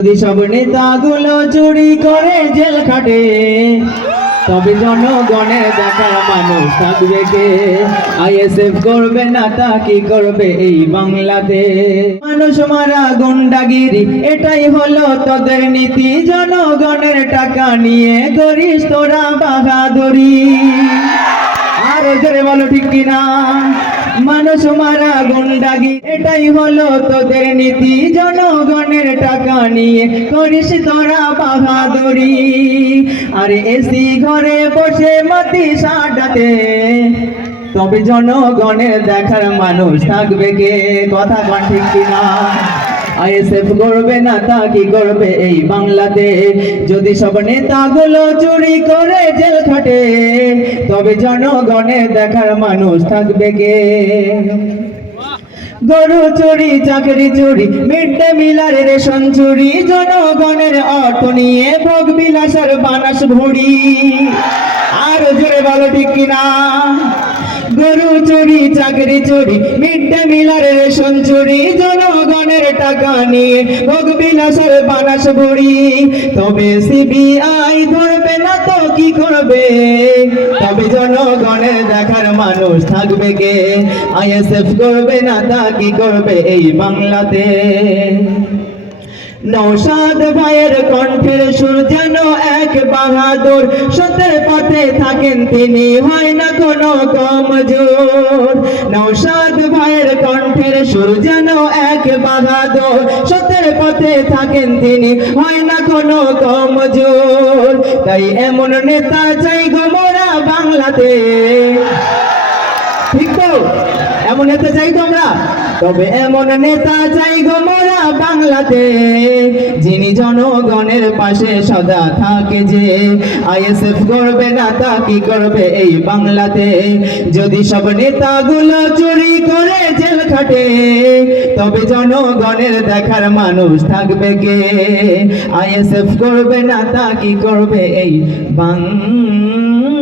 সব নেতাগুলো চুরি করে জেল খাটে, তবে জনগণের দেখার মানুষ থাকবে কে? আইএসএফ করবে না তা কি করবে এই বাংলাতে? মানুষ মারা গুন্ডাগিরি, এটাই হলো তোদের নীতি। জনগণের টাকা নিয়ে করিস তোরা বাহাদুরি। আর জোরে বলো ঠিক কিনা? মানুষ মারা গুন্ডাগি, এটাই হলো তোদের নীতি। জনগণের টাকা নিয়ে করিস তোরা বাহাদুরি। আর এসি ঘরে বসে মতি সাডাতে তবে জনগণের দেখার মানুষ থাকবে কে? কথা কঠিন কিনা? আইএসএফ করবে না তা কি করবে এই বাংলাতে? যদি সব নেতাগুলো চুরি করে জেল খাটে, তবে জনগণের দেখার মানুষ থাকবে কে? গরু চুরি, চাকরি চুরি মিড ডে মিলার রেশন চুরি, জনগণের অর্থ নিয়ে ভোগ বিলাসের বানাস ভুড়ি। আর জোরে বলো ঠিক কিনা? গরু চুরি, চাকরি চুরি মিড ডে মিলার রেশন চুরি জনগণের টাকা নিয়ে ভোগ বিলাসের বানাস ভরি। তবে সিবিআই ধরবে না তো কি করবে? তবে জনগণের দেখার মানুষ থাকবে কে? আইএসএফ করবে না তা কি করবে এই বাংলাতে? নৌসাদ ভাইয়ের কণ্ঠের সুর যেন এক বাহাদুর। সত্যের পথে থাকেন তিনি, হয় না কোনো কমজোর। নৌসাদ ভাইয়ের কণ্ঠের সুর যেন এক বাহাদুর। সত্যের পথে থাকেন তিনি, হয় না কোনো কমজোর। তাই এমন নেতা চাই গো মোরা বাংলাতে। ঠিক তো? এমন নেতা চাই তো আমরা তবে এমন নেতা চাই গো মোরা বাংলাতে। যিনি জনগণের পাশে সদা থাকে যে, আইএসএফ করবে না তা কি করবে এই বাংলাতে? যদি সব নেতাগুলো চুরি করে জেল খাটে, তবে জনগণের দেখার মানুষ থাকবে কে? আইএসএফ করবে না তা কি করবে এই বাংলাতে?